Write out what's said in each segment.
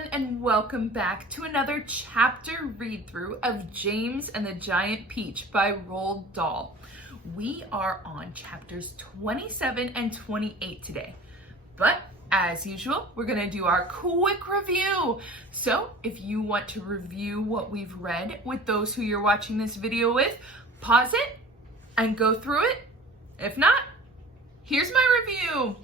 everyone, and welcome back to another chapter read-through of James and the Giant Peach by Roald Dahl. We are on chapters 27 and 28 today, but as usual, we're going to do our quick review. So if you want to review what we've read with those who you're watching this video with, pause it and go through it. If not, here's my review.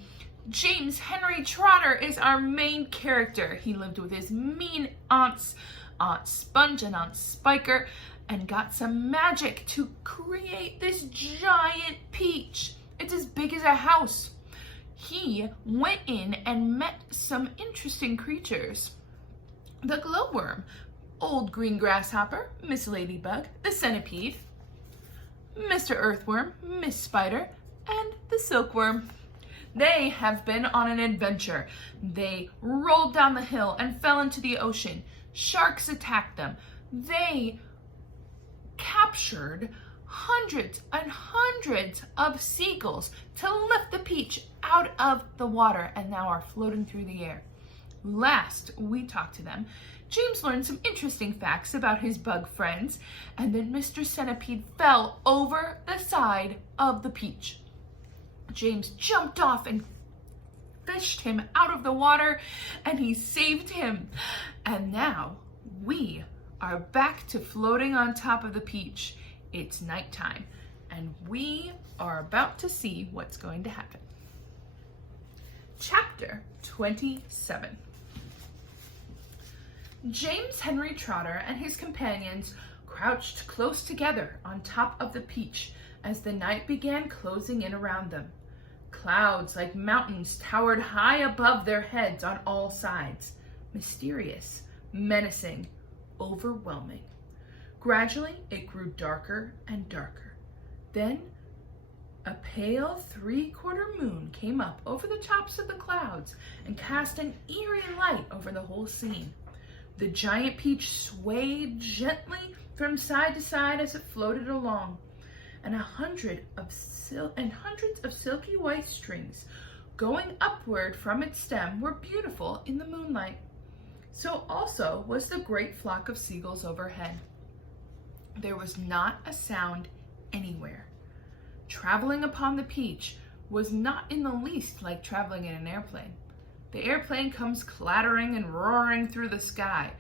James Henry Trotter is our main character. He lived with his mean aunts, Aunt Sponge and Aunt Spiker, and got some magic to create this giant peach. It's as big as a house. He went in and met some interesting creatures. The glowworm, old green grasshopper, Miss Ladybug, the centipede, Mr. Earthworm, Miss Spider, and the silkworm. They have been on an adventure. They rolled down the hill and fell into the ocean. Sharks attacked them. They captured hundreds and hundreds of seagulls to lift the peach out of the water and now are floating through the air. Last we talked to them, James learned some interesting facts about his bug friends, and then Mr. Centipede fell over the side of the peach. James jumped off and fished him out of the water, and he saved him. And now we are back to floating on top of the peach. It's nighttime, and we are about to see what's going to happen. Chapter 27. James Henry Trotter and his companions crouched close together on top of the peach as the night began closing in around them. Clouds like mountains towered high above their heads on all sides, mysterious, menacing, overwhelming. Gradually, it grew darker and darker. Then, a pale three-quarter moon came up over the tops of the clouds and cast an eerie light over the whole scene. The giant peach swayed gently from side to side as it floated along, and hundreds of silky white strings going upward from its stem were beautiful in the moonlight. So also was the great flock of seagulls overhead. There was not a sound anywhere. Traveling upon the peach was not in the least like traveling in an airplane. The airplane comes clattering and roaring through the sky,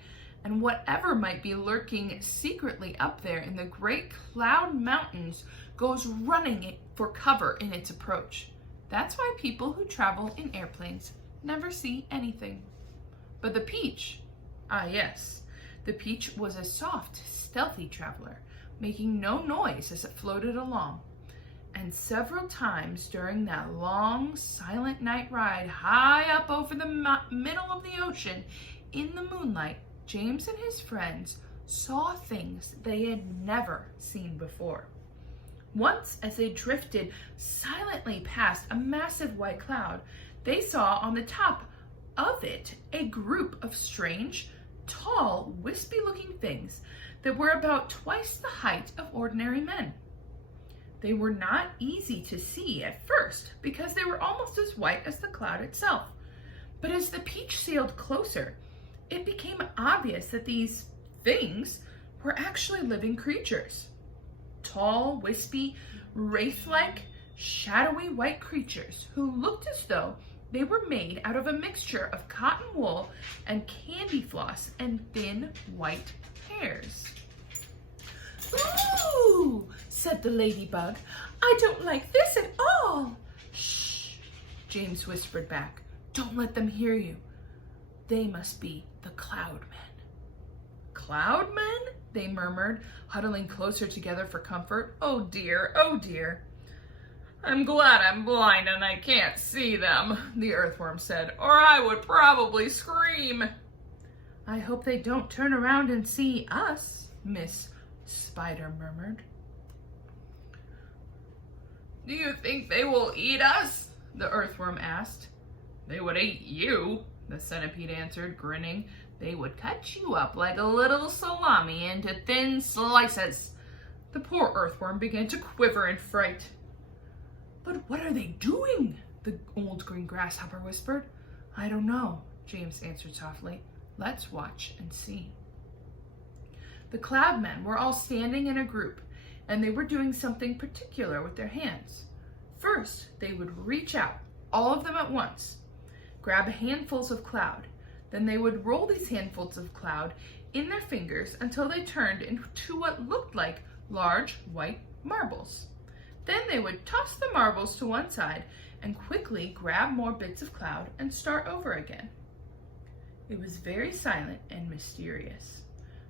and whatever might be lurking secretly up there in the great cloud mountains goes running for cover in its approach. That's why people who travel in airplanes never see anything. But the peach, yes, the peach was a soft, stealthy traveler, making no noise as it floated along. And several times during that long, silent night ride high up over the middle of the ocean in the moonlight, James and his friends saw things they had never seen before. Once, as they drifted silently past a massive white cloud, they saw on the top of it a group of strange, tall, wispy-looking things that were about twice the height of ordinary men. They were not easy to see at first because they were almost as white as the cloud itself. But as the peach sailed closer, it became obvious that these things were actually living creatures. Tall, wispy, wraith-like, shadowy white creatures who looked as though they were made out of a mixture of cotton wool and candy floss and thin white hairs. "Ooh," said the ladybug. "I don't like this at all." "Shh," James whispered back. "Don't let them hear you. They must be the Cloud Men." "Cloud Men?" they murmured, huddling closer together for comfort. "Oh dear, oh dear." "I'm glad I'm blind and I can't see them," the earthworm said, "or I would probably scream." "I hope they don't turn around and see us," Miss Spider murmured. "Do you think they will eat us?" the earthworm asked. "They would eat you," the centipede answered, grinning. "They would cut you up like a little salami into thin slices." The poor earthworm began to quiver in fright. "But what are they doing?" the old green grasshopper whispered. "I don't know," James answered softly. Let's watch and see. The cloud men were all standing in a group, and they were doing something particular with their hands. First, they would reach out, all of them at once, grab handfuls of cloud. Then they would roll these handfuls of cloud in their fingers until they turned into what looked like large white marbles. Then they would toss the marbles to one side and quickly grab more bits of cloud and start over again. It was very silent and mysterious.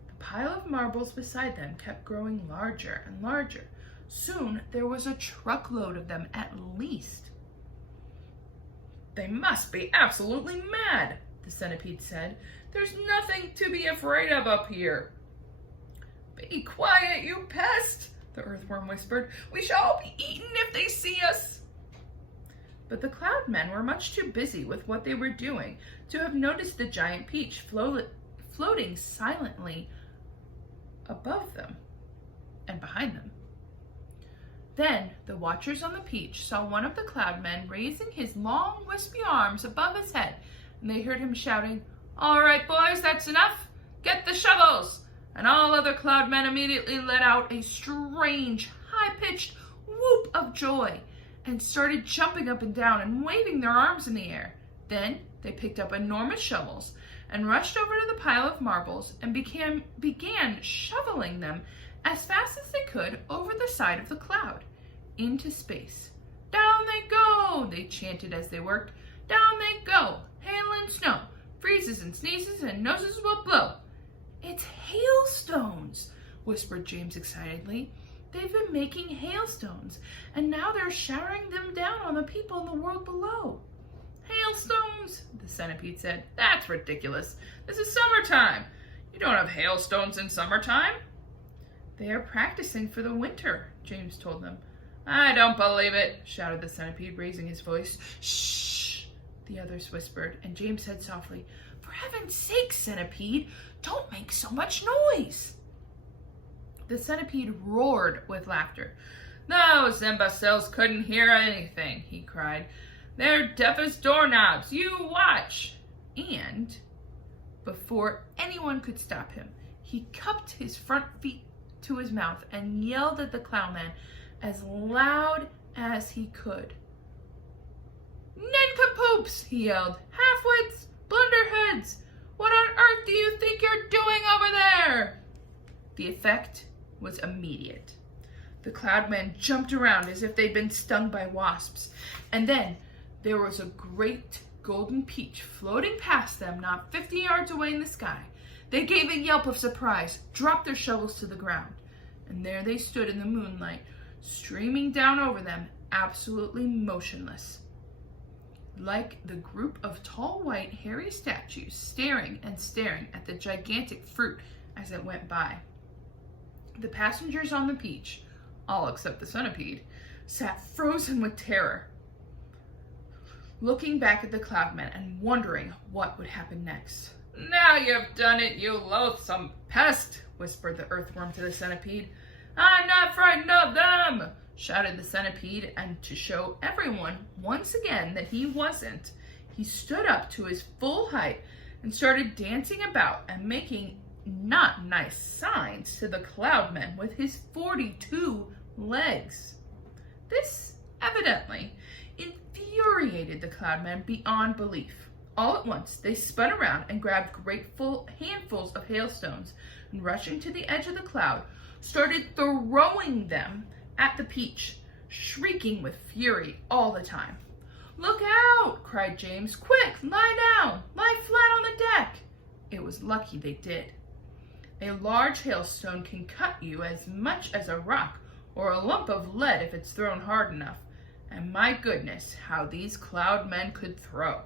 The pile of marbles beside them kept growing larger and larger. Soon there was a truckload of them at least. "They must be absolutely mad," the centipede said. "There's nothing to be afraid of up here." "Be quiet, you pest," the earthworm whispered. "We shall all be eaten if they see us." But the cloud men were much too busy with what they were doing to have noticed the giant peach floating silently above them and behind them. Then the watchers on the peach saw one of the cloud men raising his long, wispy arms above his head, and they heard him shouting, "All right, boys, that's enough. Get the shovels." And all other cloud men immediately let out a strange, high-pitched whoop of joy and started jumping up and down and waving their arms in the air. Then they picked up enormous shovels and rushed over to the pile of marbles and began shoveling them as fast as they could over the side of the cloud, into space. "Down they go," they chanted as they worked. "Down they go, hail and snow, freezes and sneezes and noses will blow." "It's hailstones," whispered James excitedly. "They've been making hailstones, and now they're showering them down on the people in the world below." "Hailstones," the centipede said. "That's ridiculous. This is summertime. You don't have hailstones in summertime." "They are practicing for the winter," James told them. "I don't believe it," shouted the centipede, raising his voice. "Shh," the others whispered, and James said softly, "For heaven's sake, centipede, don't make so much noise." The centipede roared with laughter. "Those imbeciles couldn't hear anything," he cried. "They're deaf as doorknobs. You watch." And before anyone could stop him, he cupped his front feet to his mouth and yelled at the clown man as loud as he could. "Nincompoops!" he yelled. "Halfwits! Blunderheads! What on earth do you think you're doing over there?" The effect was immediate. The cloud men jumped around as if they'd been stung by wasps, and then there was a great golden peach floating past them not 50 yards away in the sky. They gave a yelp of surprise, dropped their shovels to the ground, and there they stood in the moonlight, streaming down over them, absolutely motionless, like the group of tall, white, hairy statues staring and staring at the gigantic fruit as it went by. The passengers on the peach, all except the centipede, sat frozen with terror, looking back at the cloudmen and wondering what would happen next. "Now you've done it, you loathsome pest," whispered the earthworm to the centipede. "I'm not frightened of them," shouted the centipede, and to show everyone once again that he wasn't, he stood up to his full height and started dancing about and making not nice signs to the cloudmen with his 42 legs. This evidently infuriated the cloudmen beyond belief. All at once, they spun around and grabbed grateful handfuls of hailstones and, rushing to the edge of the cloud, started throwing them at the peach, shrieking with fury all the time. "Look out!" cried James. "Quick, lie down! Lie flat on the deck!" It was lucky they did. A large hailstone can cut you as much as a rock or a lump of lead if it's thrown hard enough. And my goodness, how these cloud men could throw.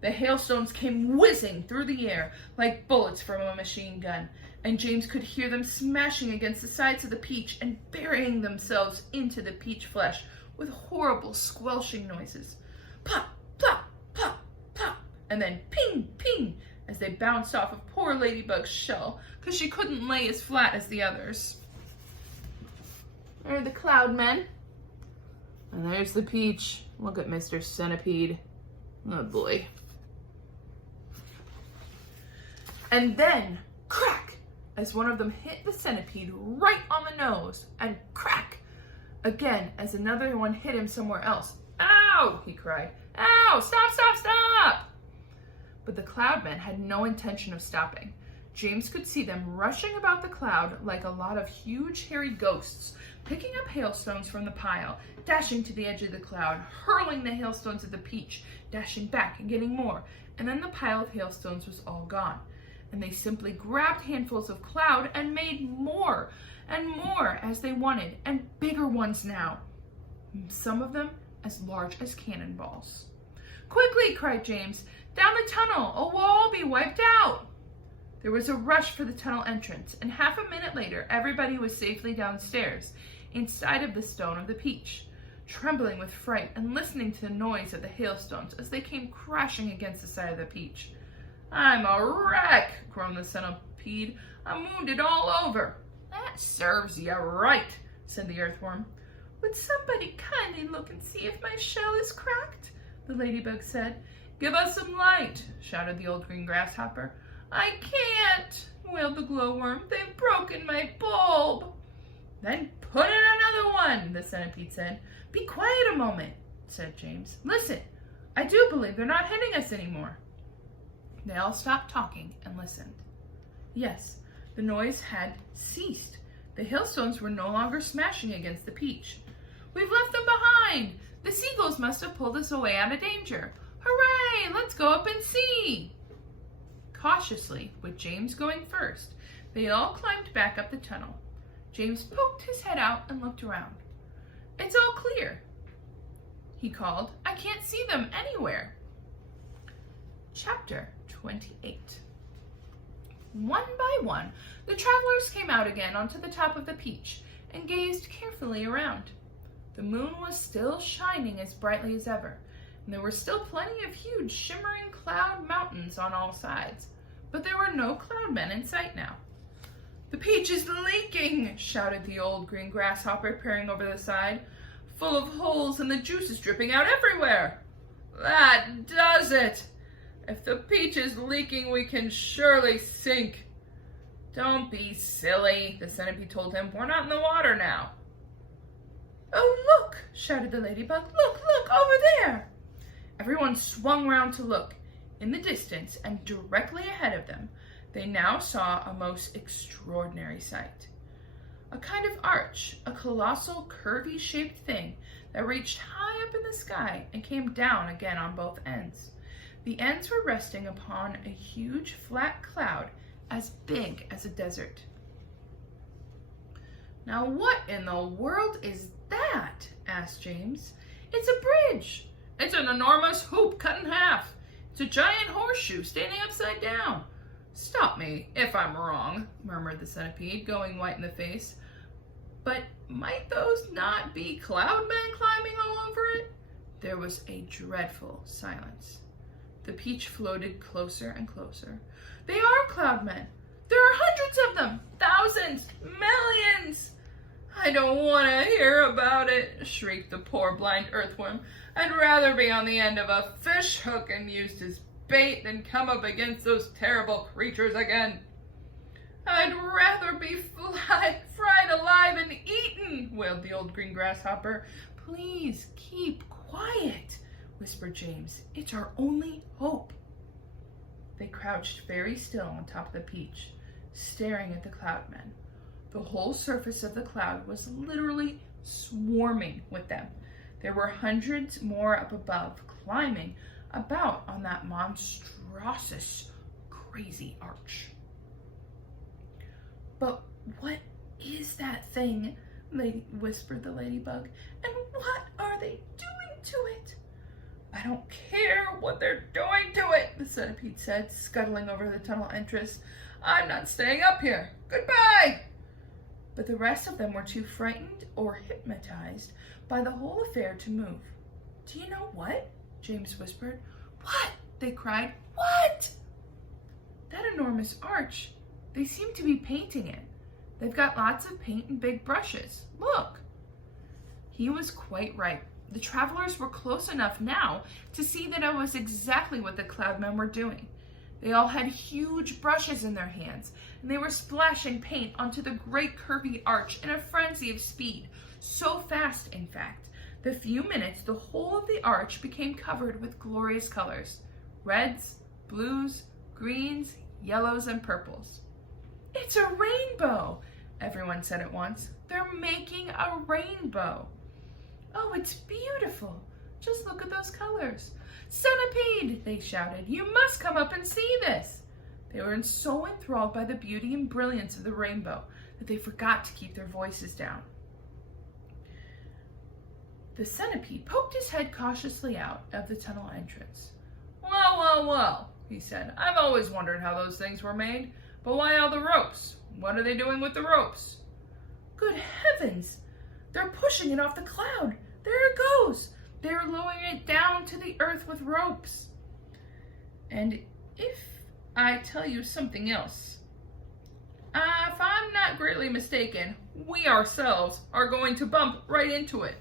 The hailstones came whizzing through the air like bullets from a machine gun, and James could hear them smashing against the sides of the peach and burying themselves into the peach flesh with horrible squelching noises. Pop, plop, pop, pop, and then ping, ping, as they bounced off of poor Ladybug's shell, because she couldn't lay as flat as the others. There are the cloud men. And there's the peach. Look at Mr. Centipede. Oh boy. And then, crack, as one of them hit the centipede right on the nose, and crack, again as another one hit him somewhere else. Ow, he cried. Ow, stop, stop, stop! But the Cloudmen had no intention of stopping. James could see them rushing about the cloud like a lot of huge hairy ghosts, picking up hailstones from the pile, dashing to the edge of the cloud, hurling the hailstones at the peach, dashing back and getting more, and then the pile of hailstones was all gone. And they simply grabbed handfuls of cloud and made more and more as they wanted, and bigger ones now. Some of them as large as cannonballs. Quickly, cried James, down the tunnel, or we'll all be wiped out. There was a rush for the tunnel entrance, and half a minute later, everybody was safely downstairs, inside of the stone of the peach, trembling with fright and listening to the noise of the hailstones as they came crashing against the side of the peach. I'm a wreck, groaned the centipede. I'm wounded all over. That serves you right, said the earthworm. Would somebody kindly look and see if my shell is cracked? The ladybug said. Give us some light, shouted the old green grasshopper. I can't, wailed the glowworm. They've broken my bulb. Then put in another one, the centipede said. Be quiet a moment, said James. Listen, I do believe they're not hitting us anymore. They all stopped talking and listened. Yes, the noise had ceased. The hailstones were no longer smashing against the peach. We've left them behind. The seagulls must have pulled us away out of danger. Hooray! Let's go up and see. Cautiously, with James going first, they all climbed back up the tunnel. James poked his head out and looked around. It's all clear, he called. I can't see them anywhere. Chapter 28. One by one, the travelers came out again onto the top of the peach and gazed carefully around. The moon was still shining as brightly as ever, and there were still plenty of huge shimmering cloud mountains on all sides, but there were no cloudmen in sight now. The peach is leaking, shouted the old green grasshopper peering over the side, full of holes and the juice is dripping out everywhere. That does it. If the peach is leaking, we can surely sink. Don't be silly, the centipede told him. We're not in the water now. Oh, look, shouted the ladybug. Look, look, over there. Everyone swung round to look. In the distance and directly ahead of them, they now saw a most extraordinary sight. A kind of arch, a colossal curvy-shaped thing that reached high up in the sky and came down again on both ends. The ends were resting upon a huge flat cloud as big as a desert. Now what in the world is that? Asked James. It's a bridge. It's an enormous hoop cut in half. It's a giant horseshoe standing upside down. Stop me if I'm wrong, murmured the centipede, going white in the face. But might those not be cloudmen climbing all over it? There was a dreadful silence. The peach floated closer and closer. They are cloudmen. There are hundreds of them, thousands, millions. I don't want to hear about it, shrieked the poor blind earthworm. I'd rather be on the end of a fish hook and used as bait than come up against those terrible creatures again. I'd rather be fried alive and eaten, wailed the old green grasshopper. Please keep quiet, whispered James. It's our only hope. They crouched very still on top of the peach, staring at the cloudmen. The whole surface of the cloud was literally swarming with them. There were hundreds more up above, climbing about on that monstrous, crazy arch. But what is that thing? Whispered the ladybug. And what are they doing to it? I don't care what they're doing to it, the centipede said, scuttling over the tunnel entrance. I'm not staying up here. Goodbye! But the rest of them were too frightened or hypnotized by the whole affair to move. Do you know what? James whispered. What? They cried. What? That enormous arch. They seem to be painting it. They've got lots of paint and big brushes. Look. He was quite right. The travelers were close enough now to see that it was exactly what the cloudmen were doing. They all had huge brushes in their hands, and they were splashing paint onto the great curvy arch in a frenzy of speed. So fast, in fact, the few minutes the whole of the arch became covered with glorious colors. Reds, blues, greens, yellows, and purples. "It's a rainbow," everyone said at once. "They're making a rainbow." "Oh, it's beautiful. Just look at those colors." "Centipede," they shouted, "you must come up and see this." They were so enthralled by the beauty and brilliance of the rainbow that they forgot to keep their voices down. The centipede poked his head cautiously out of the tunnel entrance. Well, he said. "I've always wondered how those things were made. But why all the ropes? What are they doing with the ropes?" "Good heavens! They're pushing it off the cloud. There it goes. They're lowering it down to the earth with ropes. And if I tell you something else, if I'm not greatly mistaken, we ourselves are going to bump right into it."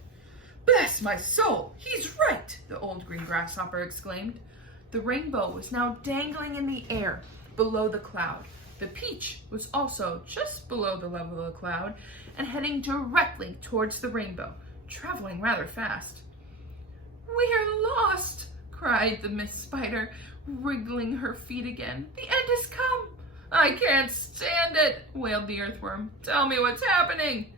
"Bless my soul, he's right," the old green grasshopper exclaimed. The rainbow was now dangling in the air below the cloud. The peach was also just below the level of the cloud and heading directly towards the rainbow, traveling rather fast. "We're lost," cried the Miss Spider, wriggling her feet again. "The end has come." "I can't stand it," wailed the earthworm. "Tell me what's happening."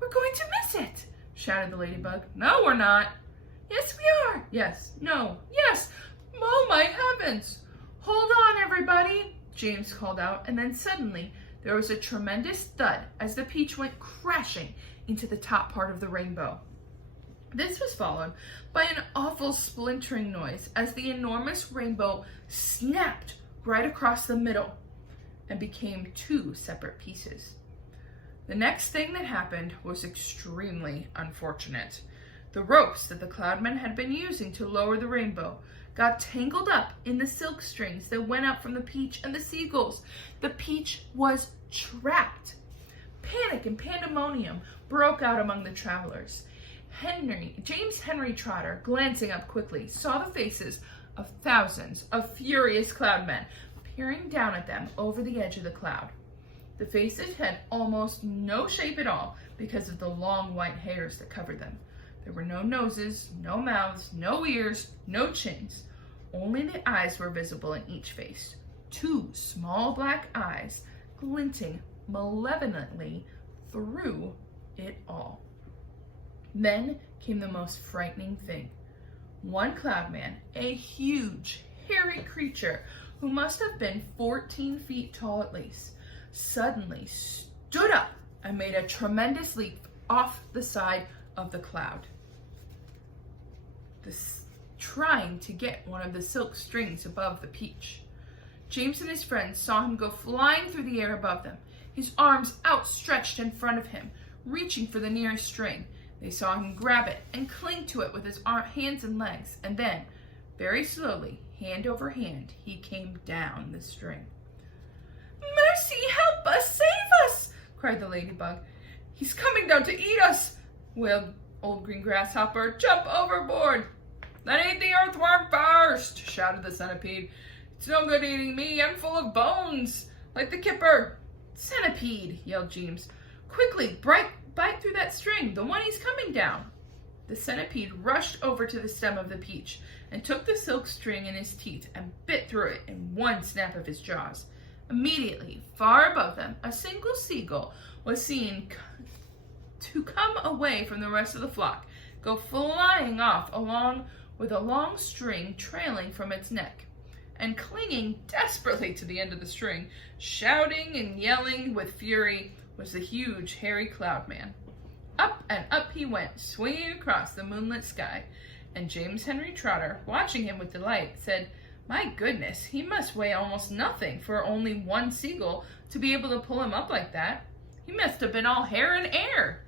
"We're going to miss it," shouted the ladybug. "No, we're not." "Yes, we are." "Yes, no, yes. Oh, my heavens." "Hold on, everybody," James called out, and then suddenly there was a tremendous thud as the peach went crashing into the top part of the rainbow. This was followed by an awful splintering noise as the enormous rainbow snapped right across the middle and became two separate pieces. The next thing that happened was extremely unfortunate. The ropes that the cloudmen had been using to lower the rainbow got tangled up in the silk strings that went out from the peach and the seagulls. The peach was trapped. Panic and pandemonium broke out among the travelers. James Henry Trotter, glancing up quickly, saw the faces of thousands of furious cloudmen peering down at them over the edge of the cloud. The faces had almost no shape at all because of the long white hairs that covered them. There were no noses, no mouths, no ears, no chins. Only the eyes were visible in each face. Two small black eyes glinting malevolently through it all. Then came the most frightening thing. One cloudman, a huge, hairy creature who must have been 14 feet tall at least, suddenly stood up and made a tremendous leap off the side of the cloud, trying to get one of the silk strings above the peach. James and his friends saw him go flying through the air above them, his arms outstretched in front of him, reaching for the nearest string. They saw him grab it and cling to it with his hands and legs, and then, very slowly, hand over hand, he came down the string. "Mercy, help us, save us!" cried the ladybug. "He's coming down to eat us!" wailed old green grasshopper. "Jump overboard!" "Then eat the earthworm first!" shouted the centipede. "It's no good eating me. I'm full of bones, like the kipper." "Centipede!" yelled James. "Quickly, bite through that string, the one he's coming down." The centipede rushed over to the stem of the peach and took the silk string in his teeth and bit through it in one snap of his jaws. Immediately, far above them, a single seagull was seen to come away from the rest of the flock, go flying off along with a long string trailing from its neck, and clinging desperately to the end of the string, shouting and yelling with fury, was the huge, hairy cloudman. Up and up he went, swinging across the moonlit sky, and James Henry Trotter, watching him with delight, said, "My goodness, he must weigh almost nothing for only one seagull to be able to pull him up like that. He must have been all hair and air."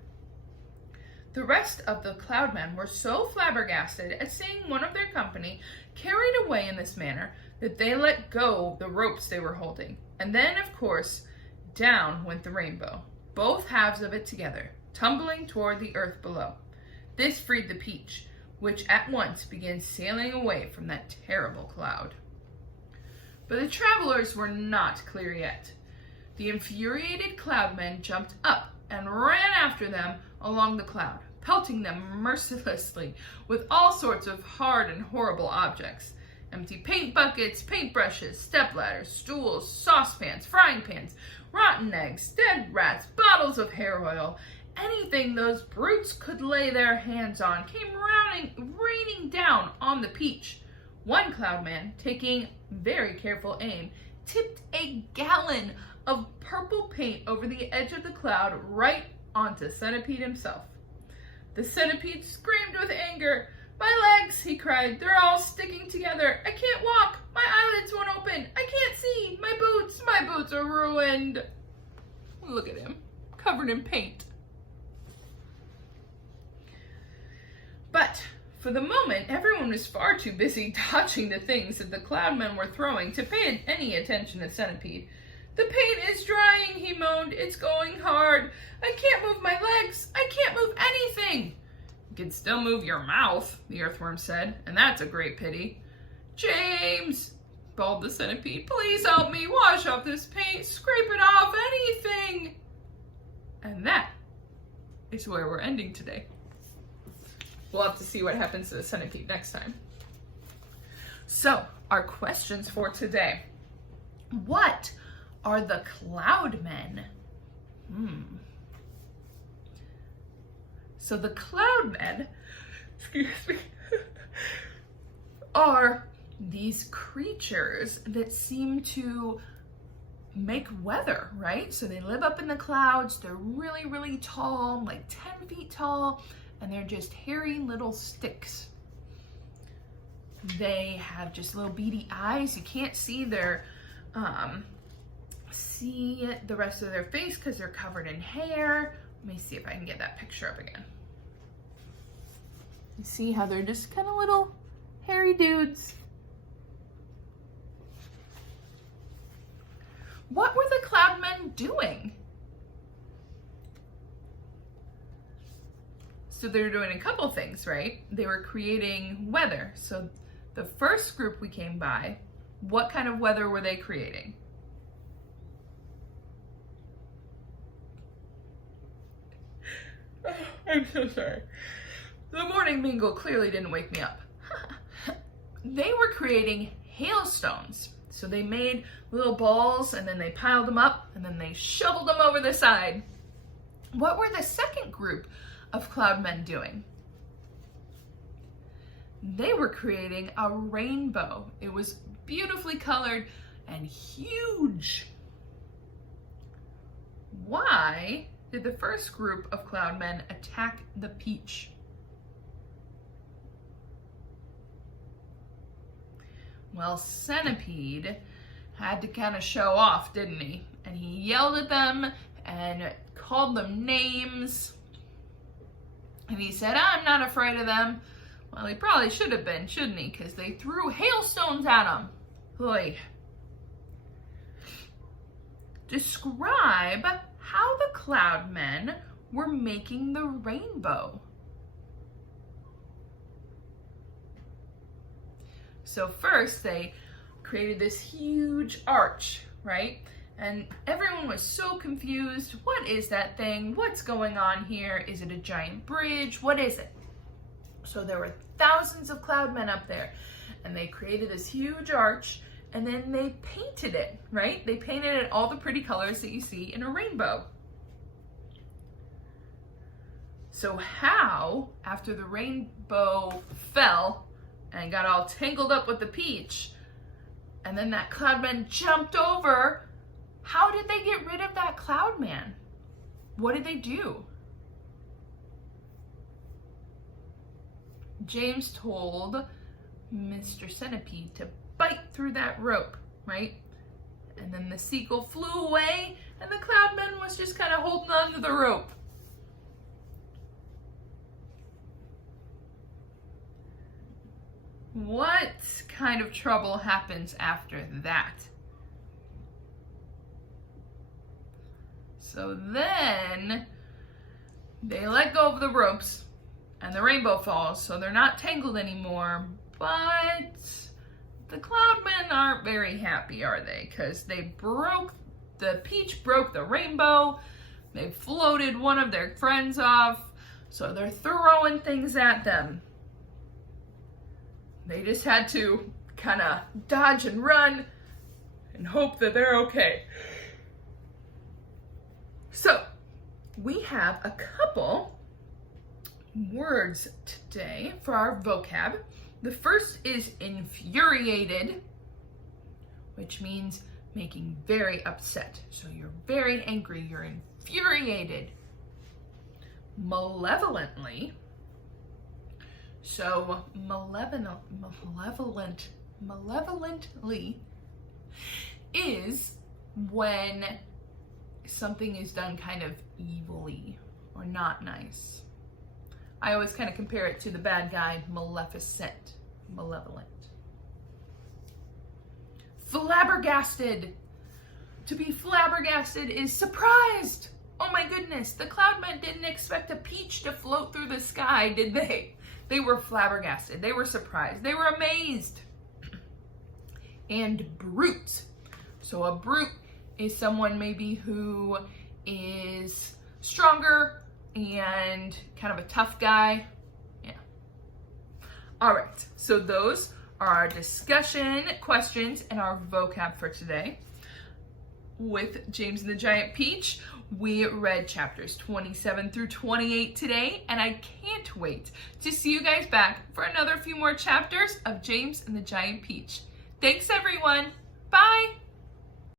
The rest of the cloudmen were so flabbergasted at seeing one of their company carried away in this manner that they let go the ropes they were holding. And then, of course, down went the rainbow, both halves of it together, tumbling toward the earth below. This freed the peach, which at once began sailing away from that terrible cloud. But the travelers were not clear yet. The infuriated cloudmen jumped up and ran after them along the cloud, pelting them mercilessly with all sorts of hard and horrible objects. Empty paint buckets, paintbrushes, stepladders, stools, saucepans, frying pans, rotten eggs, dead rats, bottles of hair oil. Anything those brutes could lay their hands on came raining down on the peach. One cloudman, taking very careful aim, tipped a gallon of purple paint over the edge of the cloud right onto Centipede himself. The Centipede screamed with anger. "My legs," he cried, "they're all sticking together. I can't walk. My eyelids won't open. I can't see. My boots are ruined." Look at him, covered in paint. But for the moment, everyone was far too busy dodging the things that the cloudmen were throwing to pay any attention to Centipede. "The paint is drying," he moaned. "It's going hard. I can't move my legs. I can't move anything." "You can still move your mouth," the earthworm said, "and that's a great pity." "James," bawled the Centipede, "please help me. Wash off this paint. Scrape it off. Anything." And that is where we're ending today. We'll have to see what happens to the Centipede next time. So, our questions for today. What are the Cloudmen? So the Cloudmen, are these creatures that seem to make weather, right? So they live up in the clouds. They're really, really tall, like 10 feet tall, and they're just hairy little sticks. They have just little beady eyes. You can't see see the rest of their face because they're covered in hair. Let me see if I can get that picture up again. You see how they're just kind of little hairy dudes. What were the Cloudmen doing? So they were doing a couple things, right? They were creating weather. So the first group we came by, what kind of weather were they creating? Oh, I'm so sorry. The morning mingle clearly didn't wake me up. They were creating hailstones. So they made little balls and then they piled them up and then they shoveled them over the side. What were the second group of Cloudmen doing? They were creating a rainbow. It was beautifully colored and huge. Why did the first group of Cloudmen attack the peach? Well, Centipede had to kind of show off, didn't he? And he yelled at them and called them names. And he said, "I'm not afraid of them." Well, he probably should have been, shouldn't he? Because they threw hailstones at him. Oy. Describe how the Cloudmen were making the rainbow. So first they created this huge arch, right? And everyone was so confused. What is that thing? What's going on here? Is it a giant bridge? What is it? So there were thousands of Cloudmen up there, and they created this huge arch, and then they painted it, right? They painted it all the pretty colors that you see in a rainbow. So how, after the rainbow fell and got all tangled up with the peach, and then that Cloudman jumped over, how did they get rid of that Cloudman? What did they do? James told Mr. Centipede to bite through that rope, right? And then the seagull flew away and the Cloudman was just kind of holding on to the rope. What kind of trouble happens after that? So then they let go of the ropes and the rainbow falls, so they're not tangled anymore, but the Cloudmen aren't very happy, are they? Because the Peach broke the rainbow. They floated one of their friends off. So they're throwing things at them. They just had to kind of dodge and run and hope that they're okay. So we have a couple words today for our vocab. The first is infuriated, which means making very upset. So you're very angry, you're infuriated. Malevolently. So malevolently is when something is done kind of evilly or not nice. I always kind of compare it to the bad guy, Maleficent, malevolent. Flabbergasted. To be flabbergasted is surprised. Oh my goodness, the Cloudmen didn't expect a peach to float through the sky, did they? They were flabbergasted. They were surprised. They were amazed. And brute. So a brute is someone maybe who is stronger and kind of a tough guy. Yeah. All right, so those are our discussion questions and our vocab for today. With James and the Giant Peach, we read chapters 27 through 28 today, and I can't wait to see you guys back for another few more chapters of James and the Giant Peach. Thanks, everyone. Bye.